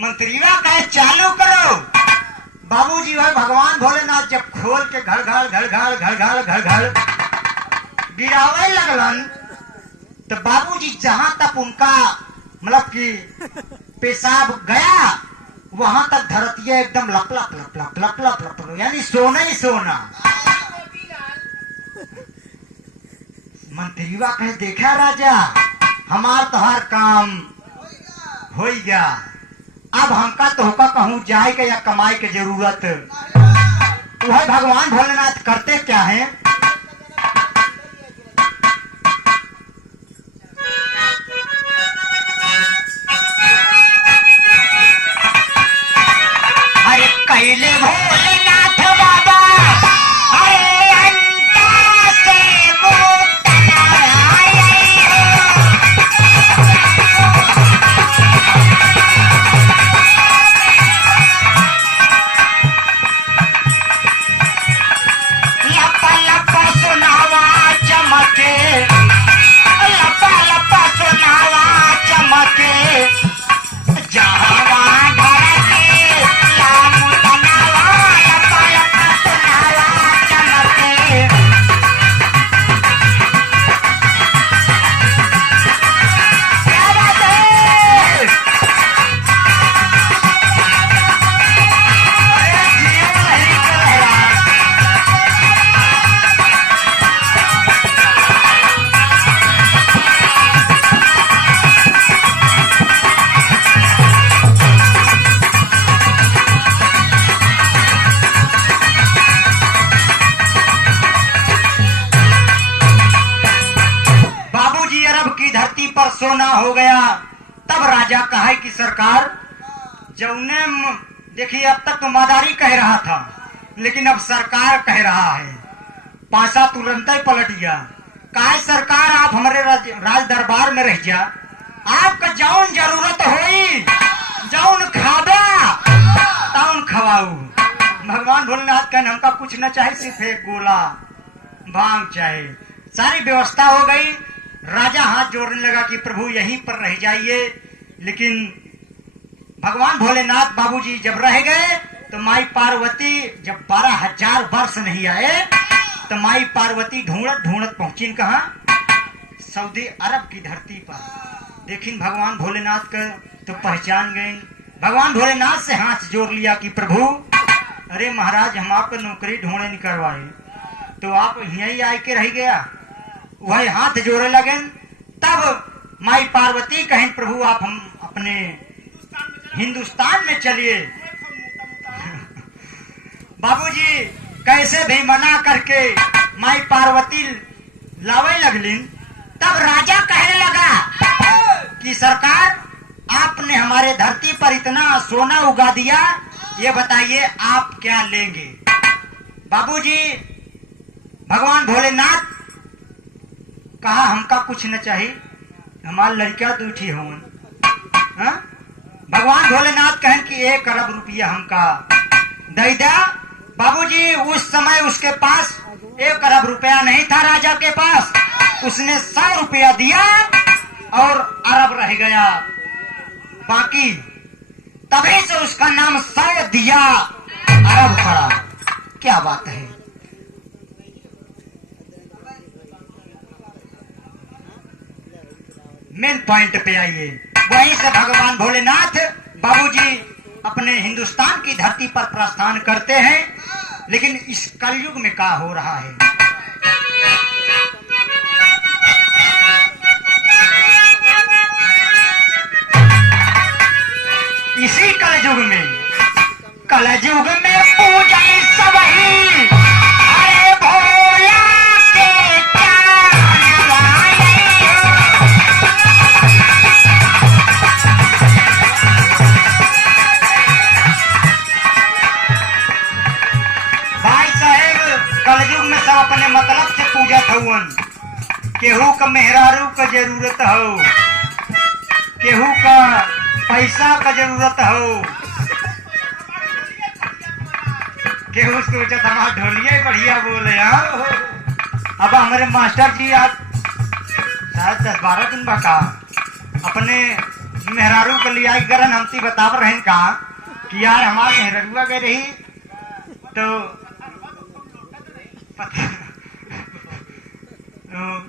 मंत्रीवा कहे चालू करो। बाबूजी भाई भगवान भोलेनाथ जब खोल के घर घर घर घर घर घर घर घर गिरावे लगलन तो बाबूजी जहां तक उनका मतलब कि पेशाब गया वहां तक धरती एकदम लप लप लप लप लप लप लप यानी सोना ही सोना। मंत्रीवा कहे देखा राजा हमार तो हर काम हो गया, अब हमका तो होका कहूँ जाए के या कमाई के जरूरत। वह भगवान भोलेनाथ करते क्या है, अरे कैले भोलेनाथ बाबा अरे अंता से मुक्त सोना हो गया। तब राजा कहा कि सरकार जौने देखिए अब तक तो मदारी कह रहा था लेकिन अब सरकार कह रहा है, पासा तुरंत ही पलट गया। कहा सरकार आप हमारे राज दरबार में रह जा, आपका जौन जरूरत होई जौन खाबा तौन खवाऊ। भगवान भोलेनाथ कहने हमका कुछ न चाहिए, सिर्फ एक गोला भांग चाहिए। सारी व्यवस्था हो गई। राजा हाथ जोड़ने लगा कि प्रभु यहीं पर रह जाइए, लेकिन भगवान भोलेनाथ बाबूजी जब रह गए तो माई पार्वती जब 12,000 वर्ष नहीं आए तो माई पार्वती ढूंढत ढूंढत पहुंची कहाँ, सऊदी अरब की धरती पर। लेकिन भगवान भोलेनाथ का तो पहचान गए। भगवान भोलेनाथ से हाथ जोड़ लिया कि प्रभु अरे महाराज हम आपको नौकरी ढूंढे नहीं करवाए तो आप यहीं आए के रह गया। वही हाथ जोड़े लगे। तब माई पार्वती कहें प्रभु आप हम अपने हिंदुस्तान में चलिए। बाबूजी कैसे भी मना करके माई पार्वती लावे लगलिन। तब राजा कहने लगा कि सरकार आपने हमारे धरती पर इतना सोना उगा दिया, ये बताइए आप क्या लेंगे। बाबूजी भगवान भोलेनाथ कहा हमका कुछ न चाहिए, हमारी लड़कियां दूठी हों। भगवान भोलेनाथ कहें कि 1 अरब रुपया हमका दे दे। बाबूजी उस समय उसके पास 1 अरब रुपया नहीं था राजा के पास, उसने 100 रुपया दिया और अरब रह गया बाकी। तभी से उसका नाम 100 दिया अरब पड़ा। क्या बात है। मेन पॉइंट पे आइए। वहीं से भगवान भोलेनाथ बाबूजी अपने हिंदुस्तान की धरती पर प्रस्थान करते हैं। लेकिन इस कलयुग में क्या हो रहा है, इसी कलयुग में पूजा सब ही अरे भोला के कलयुग में सब अपने मतलब से पूजत हवन। केहू का मेहरारू का जरूरत हो, केहू का पैसा का जरूरत हो, केहू सोचत हमारा ढोलिया बढ़िया बोले। अब हमारे मास्टर जी आज शायद 10-12 दिन बका अपने मेहरारू के लिया गरन हमसी बताव रहन का कि यार हमार मेहरारूआ गए रही तो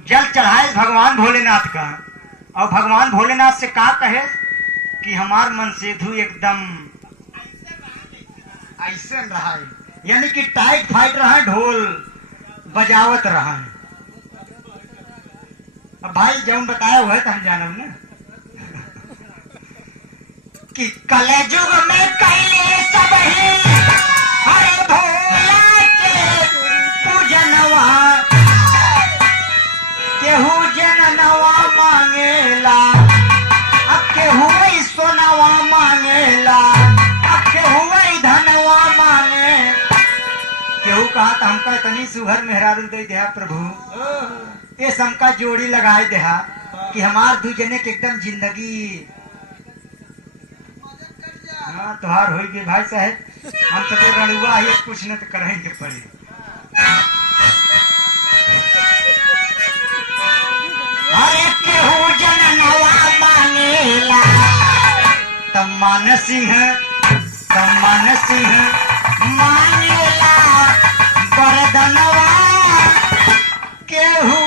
जल चढ़ाए भगवान भोलेनाथ का, और भगवान भोलेनाथ से का कहे कि हमार मन सेधु एकदम ऐसे रहा है, यानी कि टाइट फाइट रहा है, ढोल बजावत रहा है। अब भाई जब बताया हुआ है तो हम जानब ना कि कलयुग में कैले सब ही हरे भोला के पूजनवा, केहू जननवा मांगेला, अब केहू सोनवा मांगेला, अब केहू धनवा मांगे। केहू कहा था हमका इतनी सुघर मेहरारू दे दिया प्रभु, ये समका जोड़ी लगाए देहा कि हमार दू जने के एकदम जिंदगी हाँ तुहार हो गई भाई साहब। हम सब रणुआ ये कुछ न तो करेंगे पड़े। अरे केहू जननवा मांगेला तब मान सिंह मांगेला वरदनवा, केहू